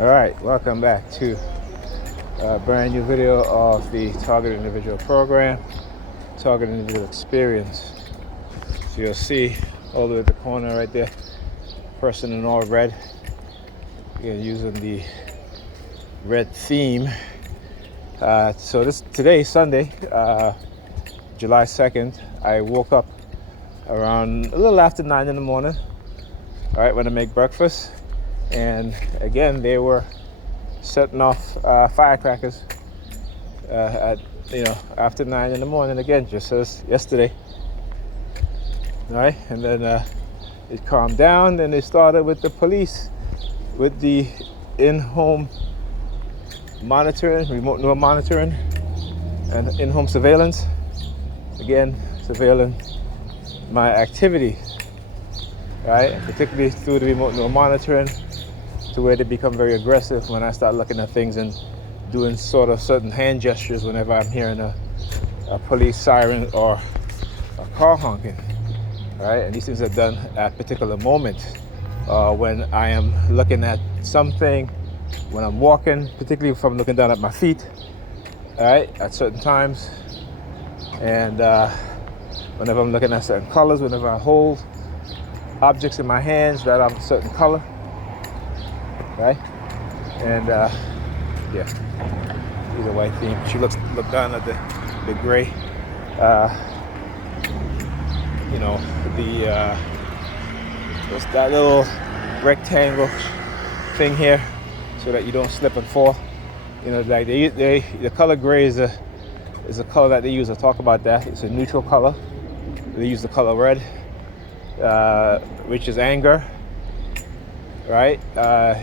All right, welcome back to a brand new video of the Target Individual Program, Target Individual Experience. So you'll see all the way at the corner right there, person in all red. Again, using the red theme. So today, Sunday, July 2nd, I woke up around a little after 9 in the morning. All right, when I make breakfast. And again, they were setting off firecrackers after 9 in the morning again, just as yesterday. All right, and then it calmed down. Then they started with the police, with the in-home monitoring, remote neural monitoring, and in-home surveillance. Again, surveilling my activity, right? Particularly through the remote neural monitoring, to where they become very aggressive when I start looking at things and doing sort of certain hand gestures whenever I'm hearing a police siren or a car honking, right? And these things are done at particular moments when I am looking at something, when I'm walking, particularly if I'm looking down at my feet, all right, at certain times, and whenever I'm looking at certain colors, whenever I hold objects in my hands that are a certain color. Right, and yeah, she's a white theme. She look down at the gray, what's that little rectangle thing here, so that you don't slip and fall. You know, like the color gray is a color that they use. I'll talk about that. It's a neutral color. They use the color red, which is anger. Right?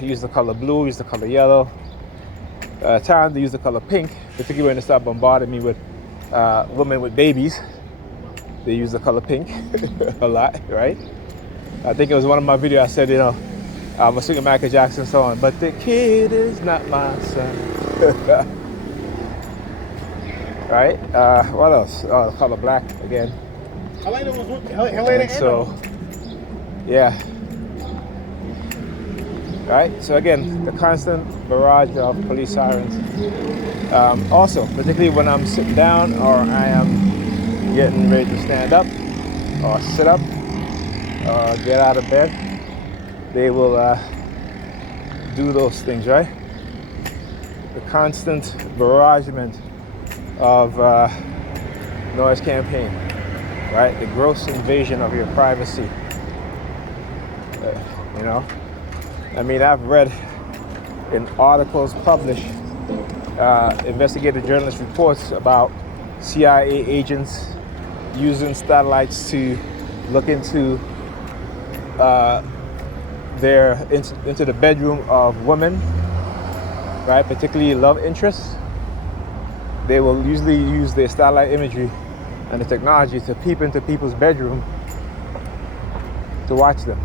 Use the color blue, use the color yellow. Time to use the color pink, particularly when they start bombarding me with women with babies. They use the color pink a lot, right? I think it was one of my videos I said, I'm a singing Michael Jackson song, but the kid is not my son. Right? What else? Oh, the color black again. And so, yeah. Right, so again, the constant barrage of police sirens. Also, particularly when I'm sitting down or I am getting ready to stand up or sit up or get out of bed, they will do those things, right? The constant barragement of noise campaign, right? The gross invasion of your privacy, I mean, I've read in articles published, investigative journalist reports about CIA agents using satellites to look into into the bedroom of women, right? Particularly love interests. They will usually use their satellite imagery and the technology to peep into people's bedroom to watch them.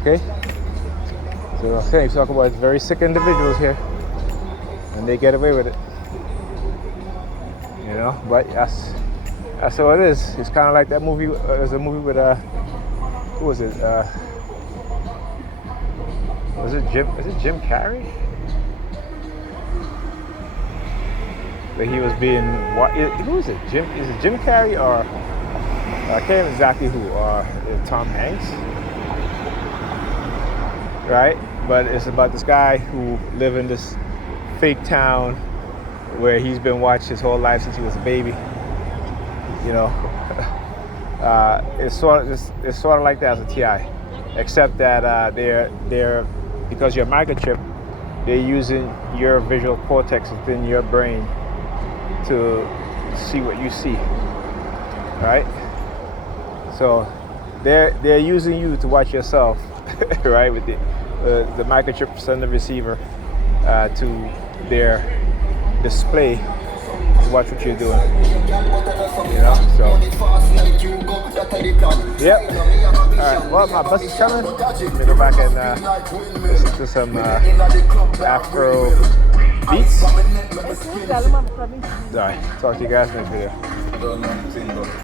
Okay? So okay, talk about very sick individuals here, and they get away with it. But that's how it is. It's kind of like that movie. There's a movie with who was it? Was it Jim? Is it Jim Carrey? Where he was being who is it? Is it Jim Carrey or I can't remember exactly who? Tom Hanks. Right? But it's about this guy who lived in this fake town where he's been watched his whole life since he was a baby. It's sort of like that as a TI, except that they're because you're microchip, they're using your visual cortex within your brain to see what you see. Right? So they're using you to watch yourself. Right, with the microchip send the receiver to their display to watch what you're doing. So yep. All right. Well, my bus is coming. Let me go back and listen to some Afro beats. All right. Talk to you guys next video.